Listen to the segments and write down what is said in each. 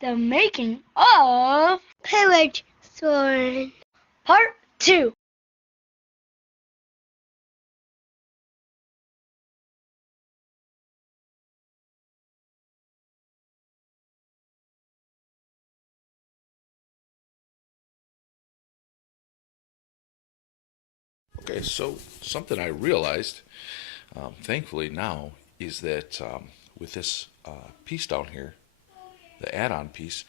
The making of Pirate sword. Part 2. Okay, so something I realized, thankfully now, is that with this piece down here, the add-on piece,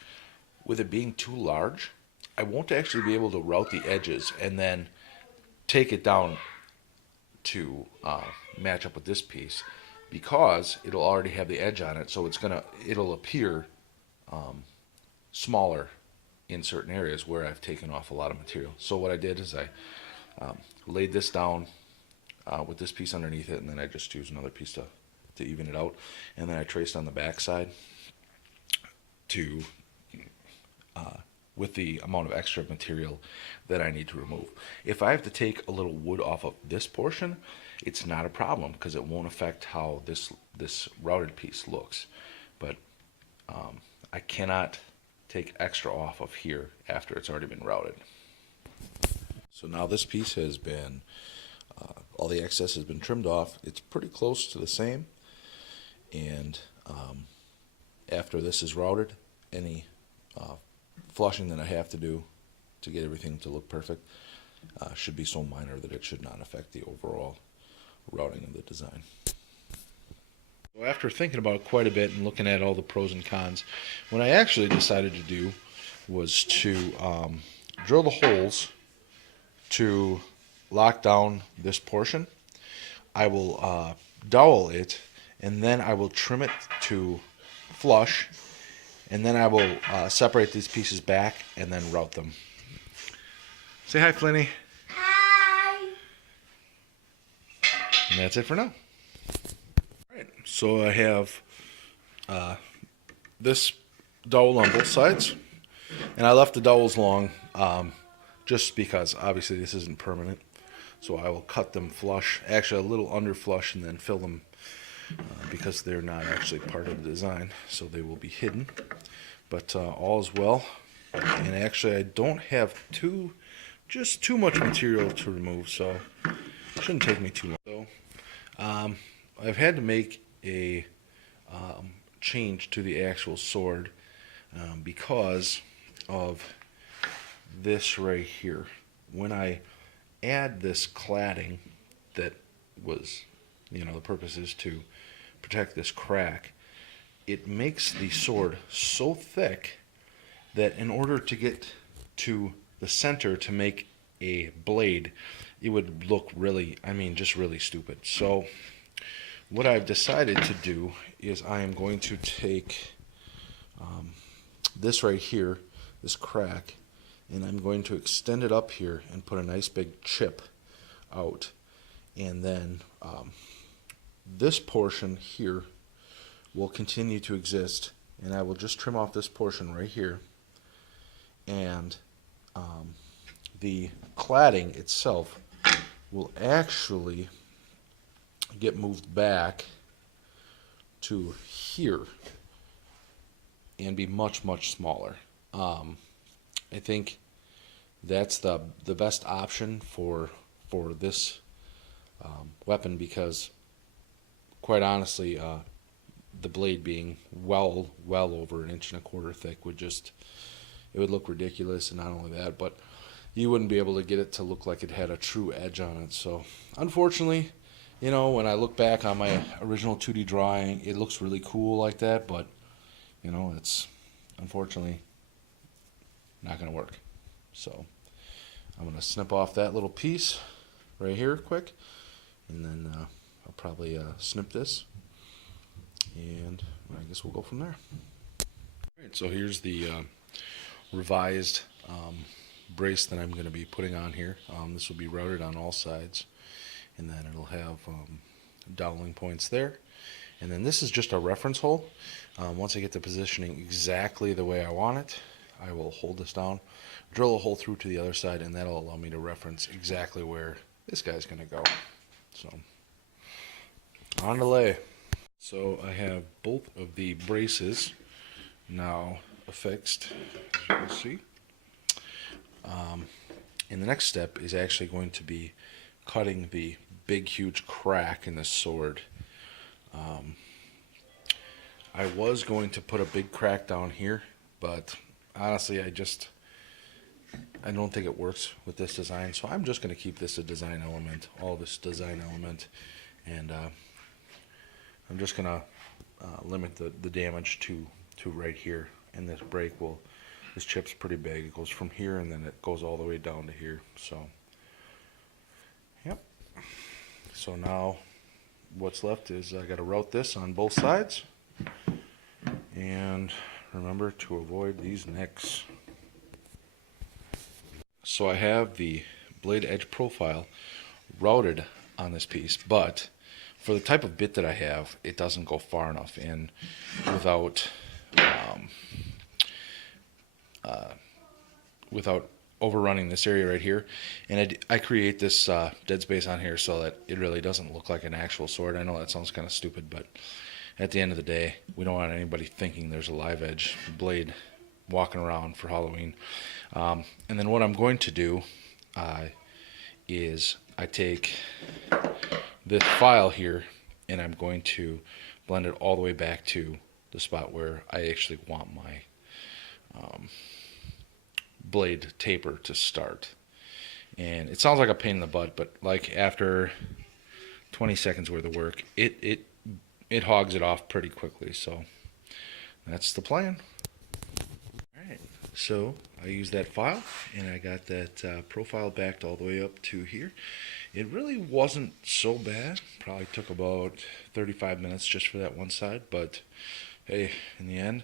with it being too large, I won't actually be able to route the edges and then take it down to match up with this piece because it'll already have the edge on it, so it'll appear smaller in certain areas where I've taken off a lot of material. So what I did is I laid this down with this piece underneath it, and then I just used another piece to even it out, and then I traced on the back side to with the amount of extra material that I need to remove. If I have to take a little wood off of this portion, it's not a problem because it won't affect how this routed piece looks. But I cannot take extra off of here after it's already been routed. So now this piece has been, all the excess has been trimmed off. It's pretty close to the same. And after this is routed, any flushing that I have to do to get everything to look perfect should be so minor that it should not affect the overall routing of the design. So after thinking about it quite a bit and looking at all the pros and cons, what I actually decided to do was to drill the holes to lock down this portion. I will dowel it, and then I will trim it to flush, and then I will separate these pieces back and then route them. Say hi, Flinny. Hi. And that's it for now. All right, so I have this dowel on both sides, and I left the dowels long just because obviously this isn't permanent. So I will cut them flush, actually a little under flush, and then fill them because they're not actually part of the design, so they will be hidden. But all is well, and actually I don't have just too much material to remove, so it shouldn't take me too long. So I've had to make a change to the actual sword because of this right here. When I add this cladding that was, the purpose is to protect this crack, it makes the sword so thick that in order to get to the center to make a blade, it would look really, just really stupid. So what I've decided to do is I am going to take this right here, this crack, and I'm going to extend it up here and put a nice big chip out. And then this portion here will continue to exist, and I will just trim off this portion right here, and the cladding itself will actually get moved back to here and be much, much smaller. I think that's the best option for this weapon because, quite honestly, the blade being well over 1.25 inches thick it would look ridiculous. And not only that, but you wouldn't be able to get it to look like it had a true edge on it. So unfortunately, when I look back on my original 2D drawing, it looks really cool like that, but it's unfortunately not going to work. So I'm going to snip off that little piece right here quick, and then I'll probably snip this, and I guess we'll go from there. All right, so here's the revised brace that I'm going to be putting on here. This will be routed on all sides, and then it'll have doweling points there. And then this is just a reference hole. Once I get the positioning exactly the way I want it, I will hold this down, drill a hole through to the other side, and that'll allow me to reference exactly where this guy's going to go. So, on to lay. So I have both of the braces now affixed, as you can see. And the next step is actually going to be cutting the big huge crack in the sword. I was going to put a big crack down here, but honestly I don't think it works with this design, so I'm just going to keep this a design element, all this design element, and I'm just going to limit the damage to right here. And this this chip's pretty big. It goes from here and then it goes all the way down to here. So, yep. So now what's left is I got to route this on both sides, and remember to avoid these nicks. So I have the blade edge profile routed on this piece, but for the type of bit that I have, it doesn't go far enough in without overrunning this area right here. And I create this dead space on here so that it really doesn't look like an actual sword. I know that sounds kind of stupid, but at the end of the day, we don't want anybody thinking there's a live edge blade walking around for Halloween. And then what I'm going to do is I take this file here and I'm going to blend it all the way back to the spot where I actually want my blade taper to start. And it sounds like a pain in the butt, but like after 20 seconds worth of work, it hogs it off pretty quickly. So that's the plan. Alright, so I used that file and I got that profile backed all the way up to here. It really wasn't so bad. Probably took about 35 minutes just for that one side, but hey, in the end,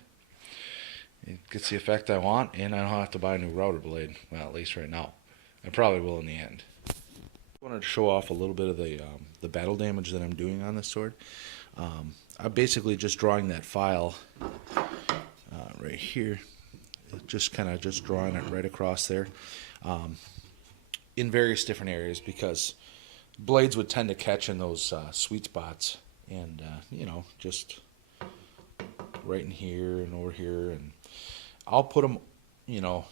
it gets the effect I want, and I don't have to buy a new router blade. Well, at least right now. I probably will in the end. I wanted to show off a little bit of the battle damage that I'm doing on this sword. I'm basically just drawing that file right here. Just kind of just drawing it right across there in various different areas, because blades would tend to catch in those sweet spots, and you know, just right in here and over here, and I'll put them, you know,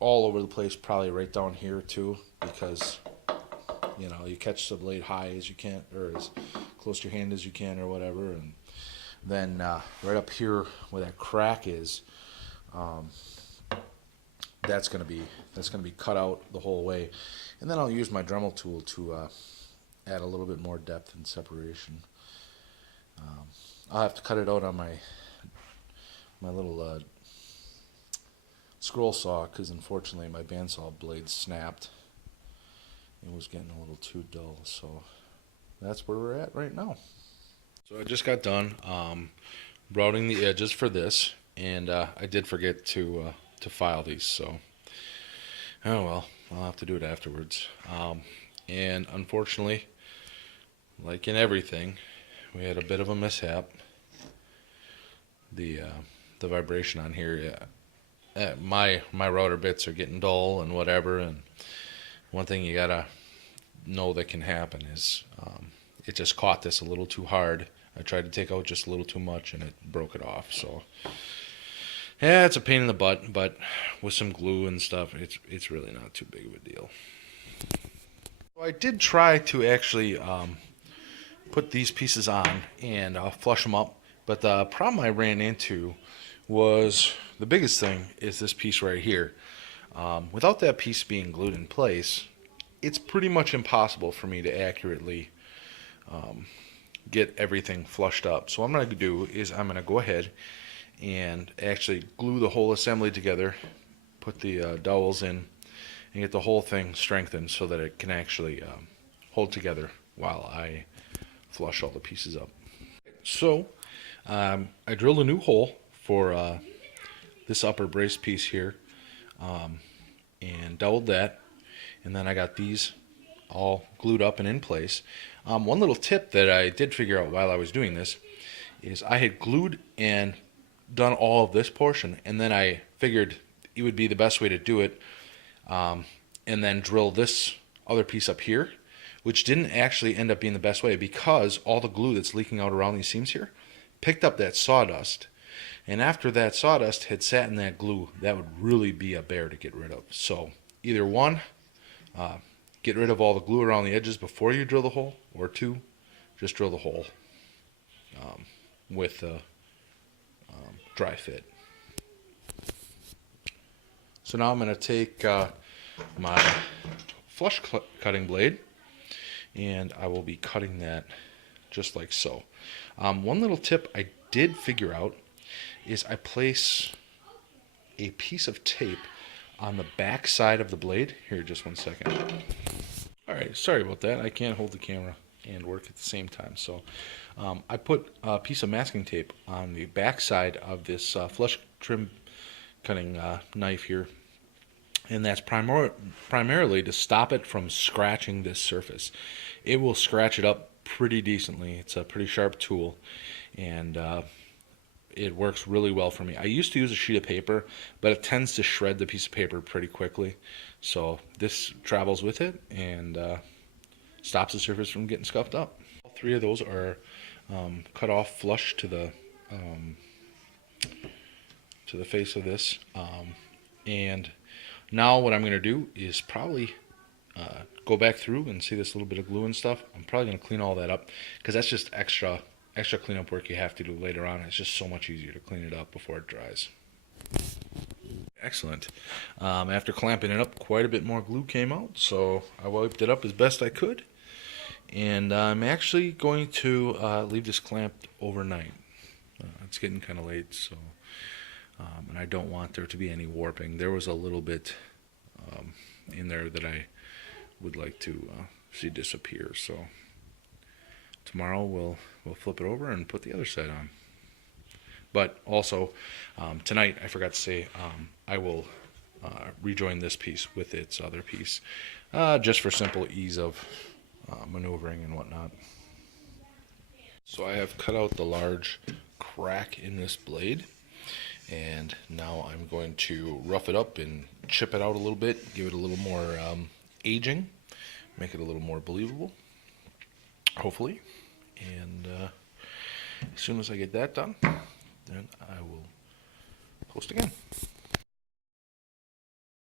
all over the place, probably right down here too, because you know, you catch the blade high as you can, or as close to your hand as you can, or whatever, and then right up here where that crack is, that's gonna be cut out the whole way, and then I'll use my Dremel tool to add a little bit more depth and separation. I'll have to cut it out on my little scroll saw, because unfortunately my bandsaw blade snapped. It was getting a little too dull, so that's where we're at right now. So I just got done routing the edges for this, and I did forget to file these, so oh well, I'll have to do it afterwards. And unfortunately, like in everything, we had a bit of a mishap. The vibration on here, my router bits are getting dull and whatever, and one thing you gotta know that can happen is it just caught this a little too hard. I tried to take out just a little too much and it broke it off. So yeah, it's a pain in the butt, but with some glue and stuff, it's really not too big of a deal. So I did try to actually put these pieces on and flush them up, but the problem I ran into was, the biggest thing is this piece right here. Without that piece being glued in place, it's pretty much impossible for me to accurately get everything flushed up. So what I'm going to do is I'm going to go ahead and actually glue the whole assembly together, put the dowels in, and get the whole thing strengthened so that it can actually hold together while I flush all the pieces up. So I drilled a new hole for this upper brace piece here, and doweled that, and then I got these all glued up and in place. One little tip that I did figure out while I was doing this is I had glued and done all of this portion, and then I figured it would be the best way to do it, and then drill this other piece up here, which didn't actually end up being the best way, because all the glue that's leaking out around these seams here picked up that sawdust. And after that sawdust had sat in that glue, that would really be a bear to get rid of. So either one, get rid of all the glue around the edges before you drill the hole, or two, just drill the hole with a dry fit. So now I'm going to take my flush cutting blade, and I will be cutting that just like so. One little tip I did figure out is I place a piece of tape on the back side of the blade. Here, just one second. Alright, sorry about that. I can't hold the camera and work at the same time. So I put a piece of masking tape on the back side of this flush trim cutting knife here. And that's primarily to stop it from scratching this surface. It will scratch it up pretty decently. It's a pretty sharp tool, and it works really well for me. I used to use a sheet of paper, but it tends to shred the piece of paper pretty quickly. So this travels with it and stops the surface from getting scuffed up. All three of those are cut off flush to the face of this, and now what I'm going to do is probably go back through and see this little bit of glue and stuff. I'm probably going to clean all that up, because that's just extra cleanup work you have to do later on. It's just so much easier to clean it up before it dries. Excellent. After clamping it up, quite a bit more glue came out, so I wiped it up as best I could. And I'm actually going to leave this clamped overnight. It's getting kind of late, so and I don't want there to be any warping. There was a little bit in there that I would like to see disappear. So tomorrow we'll flip it over and put the other side on. But also tonight, I forgot to say, I will rejoin this piece with its other piece, just for simple ease of maneuvering and whatnot. So I have cut out the large crack in this blade, and now I'm going to rough it up and chip it out a little bit, give it a little more aging, make it a little more believable, hopefully. And as soon as I get that done, then I will post again.